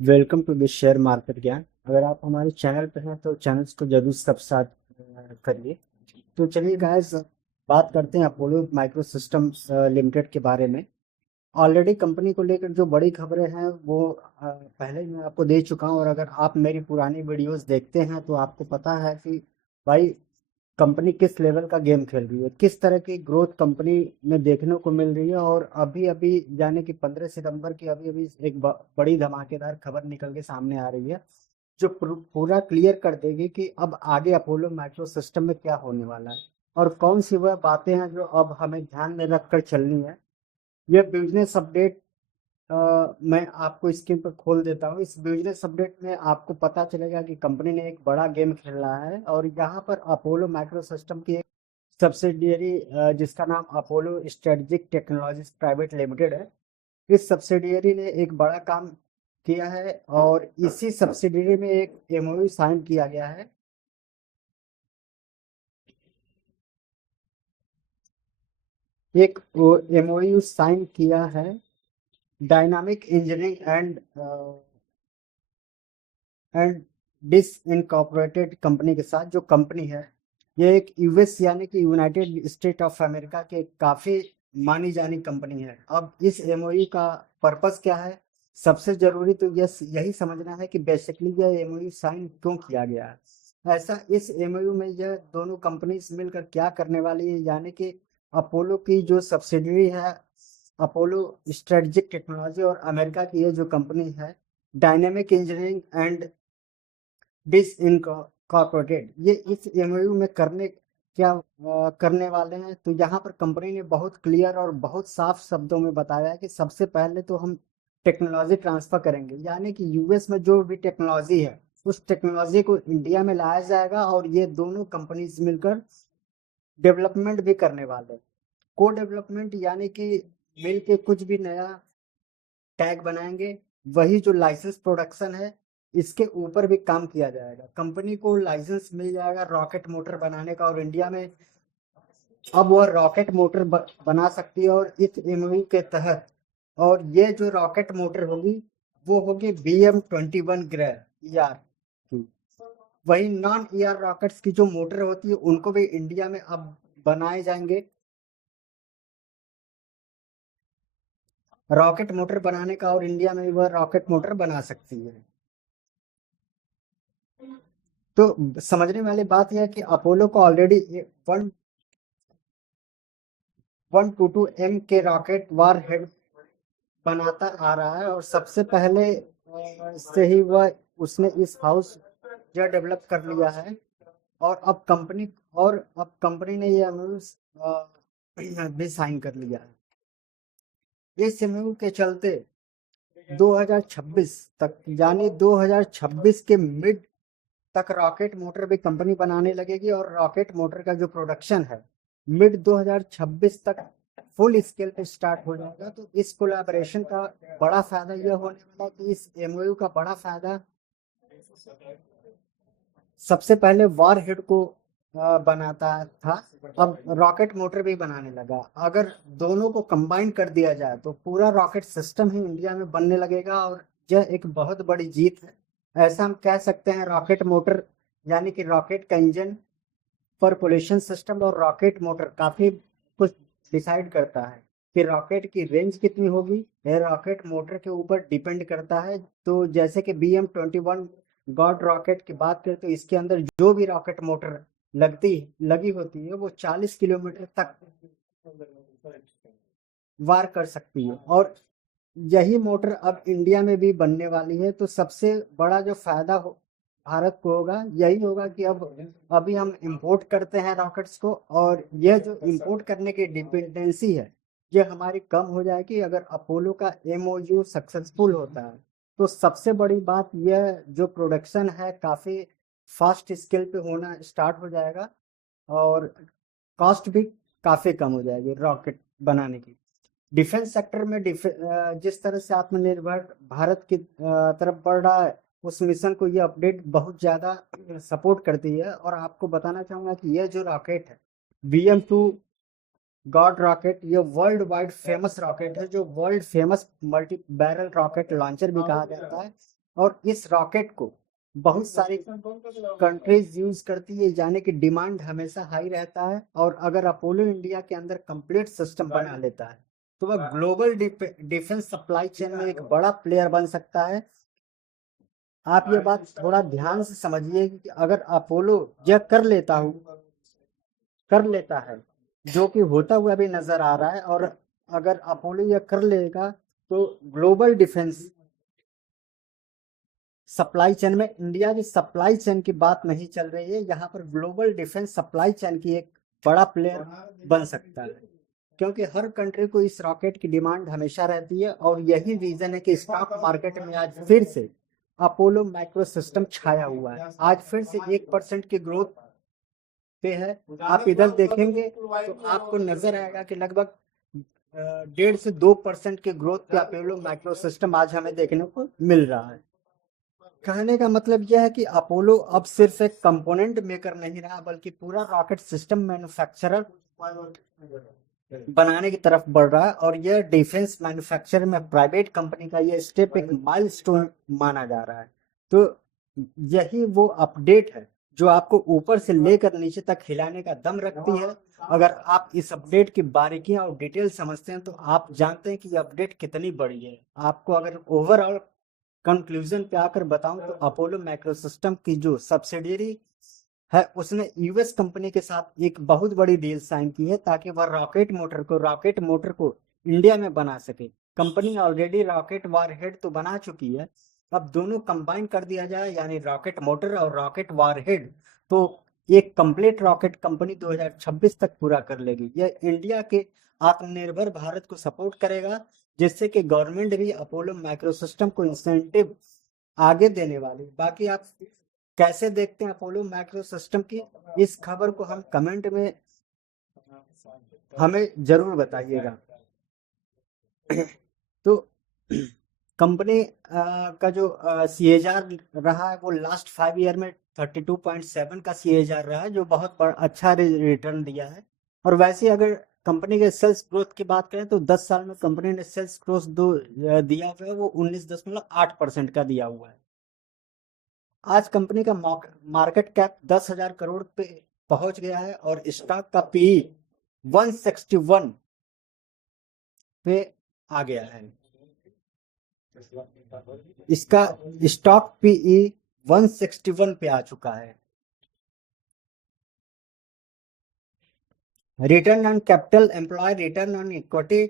Welcome to the share market Gyan. अगर आप हमारे चैनल पे हैं तो चैनल को जरूर सब्सक्राइब करिए। तो चलिए गाइस, बात करते हैं अपोलो माइक्रो सिस्टम्स लिमिटेड के बारे में। ऑलरेडी कंपनी को लेकर जो बड़ी खबरें हैं वो पहले ही मैं आपको दे चुका हूं, और अगर आप मेरी पुरानी वीडियोस देखते हैं तो आपको पता है कि भाई कंपनी किस लेवल का गेम खेल रही है, किस तरह की ग्रोथ कंपनी में देखने को मिल रही है। और अभी अभी यानी कि 15 सितंबर की अभी अभी एक बड़ी धमाकेदार खबर निकल के सामने आ रही है, जो पूरा क्लियर कर देगी कि अब आगे अपोलो मेट्रो सिस्टम में क्या होने वाला है और कौन सी वह बातें हैं जो अब हमें ध्यान में रखकर चलनी है। ये बिजनेस अपडेट मैं आपको स्क्रीन पर खोल देता हूँ। इस बिजनेस अपडेट में आपको पता चलेगा कि कंपनी ने एक बड़ा गेम खेल रहा है, और यहाँ पर अपोलो माइक्रो सिस्टम की एक सब्सिडियरी जिसका नाम Apollo strategic technologies private limited है, इस सब्सिडियरी ने एक बड़ा काम किया है। और इसी सब्सिडियरी में एक एमओयू साइन किया गया है। एक एमओयू साइन किया है Dynamic Engineering and Dis Incorporated company के साथ। जो कंपनी है ये एक यूएस यानी कि यूनाइटेड स्टेट ऑफ अमेरिका के काफी मानी जानी कंपनी है। अब इस एमओयू का पर्पस क्या है, सबसे जरूरी तो यही समझना है कि बेसिकली यह एमओयू साइन क्यों किया गया है। ऐसा इस एमओयू में यह दोनों कंपनीज मिलकर क्या करने वाली है, यानी कि अपोलो की जो सब्सिडरी है अपोलो स्ट्रेटेजिक टेक्नोलॉजी, और अमेरिका की ये जो कंपनी है Dynamic Engineering and Dis Incorporated, ये इस एमओयू में करने वाले हैं। तो यहाँ पर कंपनी ने बहुत क्लियर और बहुत साफ शब्दों में बताया है कि सबसे पहले तो हम टेक्नोलॉजी ट्रांसफर करेंगे, यानी कि यूएस में जो भी टेक्नोलॉजी है उस टेक्नोलॉजी को इंडिया में लाया जाएगा, और ये दोनों कंपनीज मिलकर डेवलपमेंट भी करने वाले हैं। को डेवलपमेंट यानी कि मिल के कुछ भी नया टैग बनाएंगे, वही जो लाइसेंस प्रोडक्शन है इसके ऊपर भी काम किया जाएगा। कंपनी को लाइसेंस मिल जाएगा रॉकेट मोटर बनाने का, और इंडिया में अब वह रॉकेट मोटर बना सकती है और इस एमओयू के तहत। और ये जो रॉकेट मोटर होगी वो होगी BM-21 ER की। वही नॉन ER रॉकेट्स की जो मोटर होती है उनको भी इंडिया में अब बनाए जाएंगे। रॉकेट मोटर बनाने का, और इंडिया में भी वह रॉकेट मोटर बना सकती है। तो समझने वाली बात यह है कि अपोलो को ऑलरेडी 122M के रॉकेट वार हेड बनाता आ रहा है, और सबसे पहले से ही वह उसने इस हाउस जो डेवलप कर लिया है। और अब कंपनी ने ये एमओयू भी साइन कर लिया है। इस एमओयू के चलते 2026 तक, यानी 2026 के मिड तक रॉकेट मोटर भी कंपनी बनाने लगेगी, और रॉकेट मोटर का जो प्रोडक्शन है मिड 2026 तक फुल स्केल पे स्टार्ट हो जाएगा। तो इस कोलैबोरेशन का बड़ा फायदा यह होने वाला है कि इस एमओयू का बड़ा फायदा सबसे पहले वार हेड को बनाता था, अब रॉकेट मोटर भी बनाने लगा। अगर दोनों को कंबाइन कर दिया जाए तो पूरा रॉकेट सिस्टम ही इंडिया में बनने लगेगा, और यह एक बहुत बड़ी जीत है। ऐसा हम कह सकते हैं रॉकेट मोटर यानी कि रॉकेट का इंजन, propulsion सिस्टम और रॉकेट मोटर काफी कुछ डिसाइड करता है कि रॉकेट की रेंज कितनी होगी। यह रॉकेट मोटर के ऊपर डिपेंड करता है। तो जैसे कि BM-21 गॉड रॉकेट की बात करें तो इसके अंदर जो भी रॉकेट मोटर लगी होती है वो 40 किलोमीटर तक वार कर सकती है, और यही मोटर अब इंडिया में भी बनने वाली है। तो सबसे बड़ा जो फायदा भारत को होगा यही होगा कि अब अभी हम इंपोर्ट करते हैं रॉकेट्स को, और यह जो इंपोर्ट करने की डिपेंडेंसी है ये हमारी कम हो जाएगी अगर अपोलो का एमओयू सक्सेसफुल होता है। तो सबसे बड़ी बात यह जो प्रोडक्शन है काफी फास्ट स्केल पे होना स्टार्ट हो जाएगा, और कॉस्ट भी काफी कम हो जाएगी रॉकेट बनाने की। डिफेंस सेक्टर में जिस तरह से आत्मनिर्भर भारत की तरफ बढ़ रहा है, उस मिशन को ये अपडेट बहुत ज्यादा सपोर्ट करती है। और आपको बताना चाहूंगा कि यह जो रॉकेट है BM-2 गॉड रॉकेट, ये वर्ल्ड वाइड फेमस रॉकेट है, जो world famous multi barrel rocket launcher भी कहा जाता है। और इस रॉकेट को बहुत सारी कंट्रीज यूज करती है, यानी कि डिमांड हमेशा हाई रहता है। और अगर अपोलो इंडिया के अंदर कंप्लीट सिस्टम बना लेता है तो वह ग्लोबल डिफेंस सप्लाई चेन में एक बड़ा प्लेयर बन सकता है। आप ये बात थोड़ा ध्यान से समझिए कि अगर अपोलो यह कर लेता है, जो कि होता हुआ भी नजर आ रहा है, और अगर अपोलो यह कर लेगा तो ग्लोबल डिफेंस सप्लाई चेन में इंडिया की सप्लाई चेन की बात नहीं चल रही है, यहाँ पर ग्लोबल डिफेंस सप्लाई चेन की एक बड़ा प्लेयर बन सकता है, क्योंकि हर कंट्री को इस रॉकेट की डिमांड हमेशा रहती है। और यही रीजन है कि स्टॉक मार्केट में आज फिर से अपोलो माइक्रो सिस्टम छाया हुआ है। आज फिर से 1% की ग्रोथ पे है। आप इधर देखेंगे तो आपको नजर आएगा कि लगभग 1.5 से 2% के ग्रोथ पे अपोलो माइक्रो सिस्टम आज हमें देखने को मिल रहा है। कहने का मतलब यह है कि अपोलो अब सिर्फ एक कंपोनेंट मेकर नहीं रहा, बल्कि पूरा रॉकेट सिस्टम मैन्युफैक्चरर बनाने की तरफ बढ़ रहा है। और यह डिफेंस मैन्युफैक्चर में प्राइवेट कंपनी का यह स्टेप एक माइलस्टोन माना जा रहा है। तो यही वो अपडेट है जो आपको ऊपर से लेकर नीचे तक हिलाने का दम रखती है। अगर आप इस अपडेट की बारीकियां और डिटेल समझते हैं तो आप जानते हैं कि ये अपडेट कितनी बड़ी है। आपको अगर ओवरऑल कंक्लूजन पे आकर बताऊं तो अपोलो माइक्रो सिस्टम की जो सब्सिडियरी है उसने यूएस कंपनी के साथ एक बहुत बड़ी डील साइन की है, ताकि वह रॉकेट मोटर को इंडिया में बना सके। कंपनी ऑलरेडी रॉकेट वारहेड तो बना चुकी है, अब दोनों कंबाइन कर दिया जाए, यानी रॉकेट मोटर और रॉकेट वारहेड, तो एक कंप्लीट रॉकेट कंपनी 2026 तक पूरा कर लेगी। यह इंडिया के आत्मनिर्भर भारत को सपोर्ट करेगा, जिससे कि गवर्नमेंट भी अपोलो माइक्रो सिस्टम को इंसेंटिव आगे देने वाली। बाकी आप कैसे देखते हैं अपोलो माइक्रो सिस्टम की, इस खबर को हम कमेंट में हमें जरूर बताइएगा। तो कंपनी का जो सीएजार रहा है वो लास्ट 5 ईयर में 32.7 का सीएजार रहा है, जो बहुत अच्छा रिटर्न दिया है। और वैसे अगर कंपनी के सेल्स ग्रोथ की बात करें तो 10 साल में कंपनी ने सेल्स ग्रोथ दिया हुआ है वो 19.8% का दिया हुआ है। आज कंपनी का मार्केट कैप 10,000 करोड़ पे पहुंच गया है और स्टॉक का पीई 161 पे आ गया है। इसका स्टॉक पीई 161 पे आ चुका है। Return on capital employ, return on equity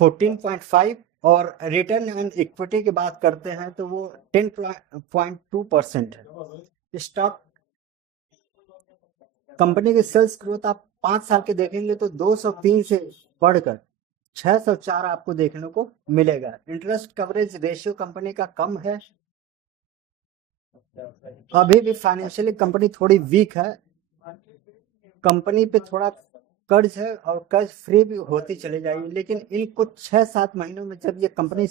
14.5, और रिटर्न ऑन इक्विटी की बात करते हैं तो वो 10.2% है। स्टॉक कंपनी की सेल्स ग्रोथ आप 5 साल के देखेंगे तो 203 से बढ़कर 604 आपको देखने को मिलेगा। इंटरेस्ट कवरेज रेशियो कंपनी का कम है, अभी भी फाइनेंशियली कंपनी थोड़ी वीक है। कंपनी पे थोड़ा कर्ज है और कर्ज फ्री भी होती चली जाएगी, लेकिन इन कुछ 6-7 महीनों में जब ये कंपनी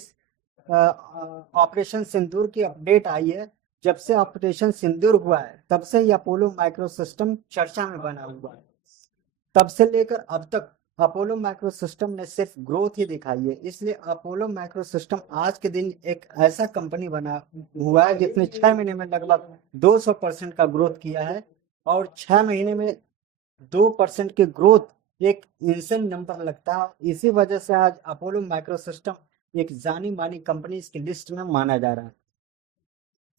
ऑपरेशन सिंदूर की अपडेट आई है, जब से ऑपरेशन सिंदूर हुआ है तब से ही अपोलो माइक्रो सिस्टम चर्चा में बना हुआ है। तब से लेकर अब तक अपोलो माइक्रो सिस्टम ने सिर्फ ग्रोथ ही दिखाई है। इसलिए अपोलो माइक्रो सिस्टम आज के दिन एक ऐसा कंपनी बना हुआ है जिसने 6 महीने में लगभग 200% का ग्रोथ किया है। और 6 महीने में 2% के ग्रोथ एक इंसान नंबर लगता है। इसी वजह से आज अपोलो माइक्रो सिस्टम एक जानी मानी कंपनी की लिस्ट में माना जा रहा है।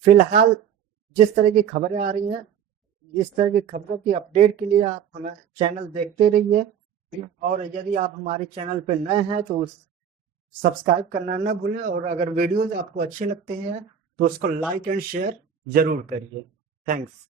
फिलहाल जिस तरह की खबरें आ रही हैं, इस तरह की खबरों की अपडेट के लिए आप हमारा चैनल देखते रहिए। और यदि आप हमारे चैनल पर नए हैं तो सब्सक्राइब करना ना भूलें, और अगर वीडियोज आपको अच्छे लगते हैं तो उसको लाइक एंड शेयर जरूर करिए। थैंक्स।